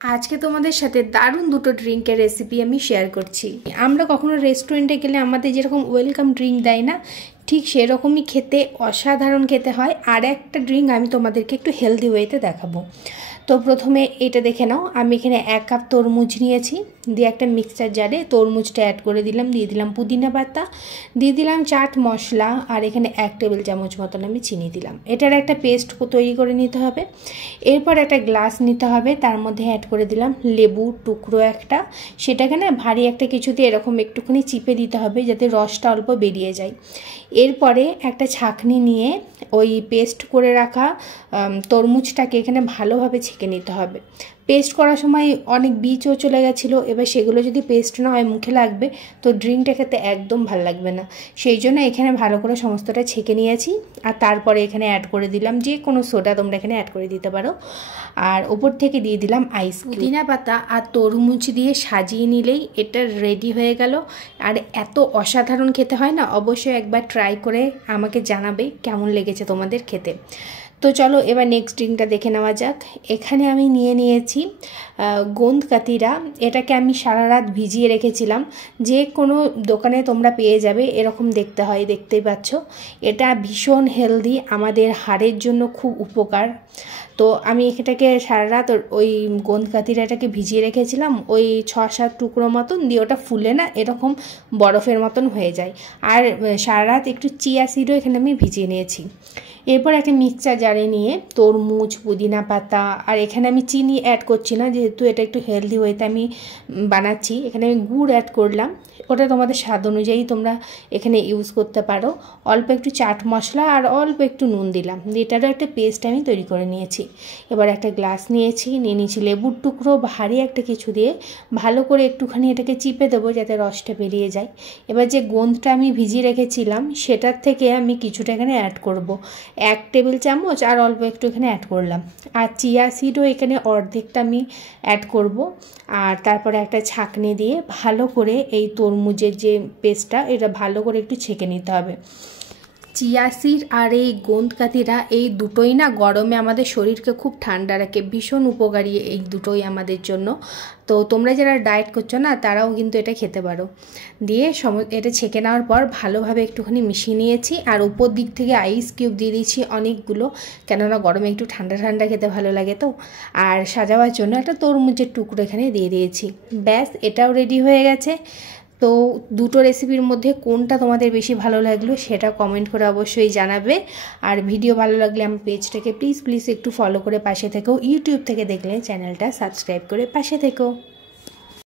আজকে তোমাদের সাথে দারুণ দুটো ড্রিঙ্কের রেসিপি আমি শেয়ার করছি। আমরা কখনো রেস্টুরেন্টে গেলে আমাদের যেরকম ওয়েলকাম ড্রিঙ্ক দেয় না, ঠিক সেরকমই খেতে অসাধারণ খেতে হয়। আর একটা ড্রিঙ্ক আমি তোমাদেরকে একটু হেলদি ওয়েতে দেখাবো। তো প্রথমে এটা দেখে নাও, আমি এখানে 1 কাপ তরমুজ নিয়েছি, দিয়ে একটা মিক্সচার জারে তরমুজটা অ্যাড করে দিলাম, দিয়ে দিলাম পুদিনা পাতা, দিয়ে দিলাম চাট মশলা, আর এখানে 1 টেবিল চামচ মতন আমি চিনি দিলাম। এটার একটা পেস্ট তৈরি করে নিতে হবে। এরপর একটা গ্লাস নিতে হবে, তার মধ্যে অ্যাড করে দিলাম লেবু টুকরো একটা, সেটাকে না ভারী একটা কিছু দিয়ে এরকম একটুখানি চিপে দিতে হবে যাতে রসটা অল্প বেরিয়ে যায়। এরপরে একটা ছাঁকনি নিয়ে ওই পেস্ট করে রাখা তরমুজটাকে এখানে ভালোভাবে ছেঁকে নিতে হবে। পেস্ট করার সময় অনেক বীজও চলে গেছিলো, এবার সেগুলো যদি পেস্ট না হয় মুখে লাগবে তো ড্রিঙ্কটা খেতে একদম ভালো লাগবে না। সেই জন্য এখানে ভালো করে সমস্তটা ছেঁকে নিয়েছি। আর তারপরে এখানে অ্যাড করে দিলাম যে কোনো সোডা, তোমরা এখানে অ্যাড করে দিতে পারো। আর ওপর থেকে দিয়ে দিলাম আইস পুদিনা পাতা আর তরমুজ দিয়ে সাজিয়ে নিলেই এটা রেডি হয়ে গেল। আর এত অসাধারণ খেতে হয় না, অবশ্যই একবার ট্রাই করে আমাকে জানাবে কেমন লেগেছে তোমাদের খেতে। তো চলো এবার নেক্সট ড্রিঙ্কটা দেখে নেওয়া যাক। এখানে আমি নিয়েছি গোন্দ কাতিরা। এটাকে আমি সারা রাত ভিজিয়ে রেখেছিলাম, যে কোনো দোকানে তোমরা পেয়ে যাবে, এরকম দেখতে হয়, দেখতেই পাচ্ছ। এটা ভীষণ হেলদি, আমাদের হাড়ের জন্য খুব উপকার। তো আমি এটাকে সারা রাত ওই গোন্দ কাতিরাটাকে ভিজিয়ে রেখেছিলাম, ওই 6-7 টুকরো মতন, দিয়ে ওটা ফুলে না এরকম বরফের মতন হয়ে যায়। আর সারা রাত একটু চিয়া সিডও এখানে আমি ভিজিয়ে নিয়েছি। এরপর একটা মিক্সচার জারে নিয়ে তরমুজ, পুদিনা পাতা, আর এখানে আমি চিনি অ্যাড করছি না, যেহেতু এটা একটু হেলদি ওয়েতে আমি বানাচ্ছি। এখানে আমি গুড় অ্যাড করলাম, ওটা তোমাদের স্বাদ অনুযায়ী তোমরা এখানে ইউজ করতে পারো। অল্প একটু চাট মশলা আর অল্প একটু নুন দিলাম, এটারও একটা পেস্ট আমি তৈরি করে নিয়েছি। এবার একটা গ্লাস নিয়েছি লেবুর টুকরো ভারী একটা কিছু দিয়ে ভালো করে একটুখানি এটাকে চিপে দেবো যাতে রসটা বেরিয়ে যায়। এবার যে গোন্দটা আমি ভিজিয়ে রেখেছিলাম সেটার থেকে আমি কিছুটা এখানে অ্যাড করব, 1 টেবিল চামচ, আর অল্প একটু এখানে অ্যাড করলাম। আর চিয়া সিডও এখানে অর্ধেকটা আমি অ্যাড করব। আর তারপরে একটা ছাঁকনি দিয়ে ভালো করে এই তরমুজের যে পেস্টটা, এটা ভালো করে একটু ছেঁকে নিতে হবে। চিয়া সিড আর এই গোন্দ কাতিরা, এই দুটোই না গরমে আমাদের শরীরকে খুব ঠান্ডা রাখে, ভীষণ উপকারী এই দুটোই আমাদের জন্য। তো তোমরা যারা ডায়েট করছো না তারাও কিন্তু এটা খেতে পারো। দিয়ে এটা ছেঁকে নেওয়ার পর ভালোভাবে একটুখানি মিশিয়ে নিয়েছি। আর উপর দিক থেকে আইস কিউব দিয়ে দিয়েছি অনেকগুলো, কেননা গরমে একটু ঠান্ডা ঠান্ডা খেতে ভালো লাগে তো। আর সাজাবার জন্য একটা তরমুজের টুকরো এখানে দিয়ে দিয়েছি। ব্যাস, এটাও রেডি হয়ে গেছে। তো দুটো রেসিপির মধ্যে কোনটা তোমাদের বেশি ভালো লাগলো সেটা কমেন্ট করে অবশ্যই জানাবে। আর ভিডিও ভালো লাগলে আমার পেজটাকে প্লিজ একটু ফলো করে পাশে থেকো। ইউটিউব থেকে দেখলে চ্যানেলটা সাবস্ক্রাইব করে পাশে থেকো।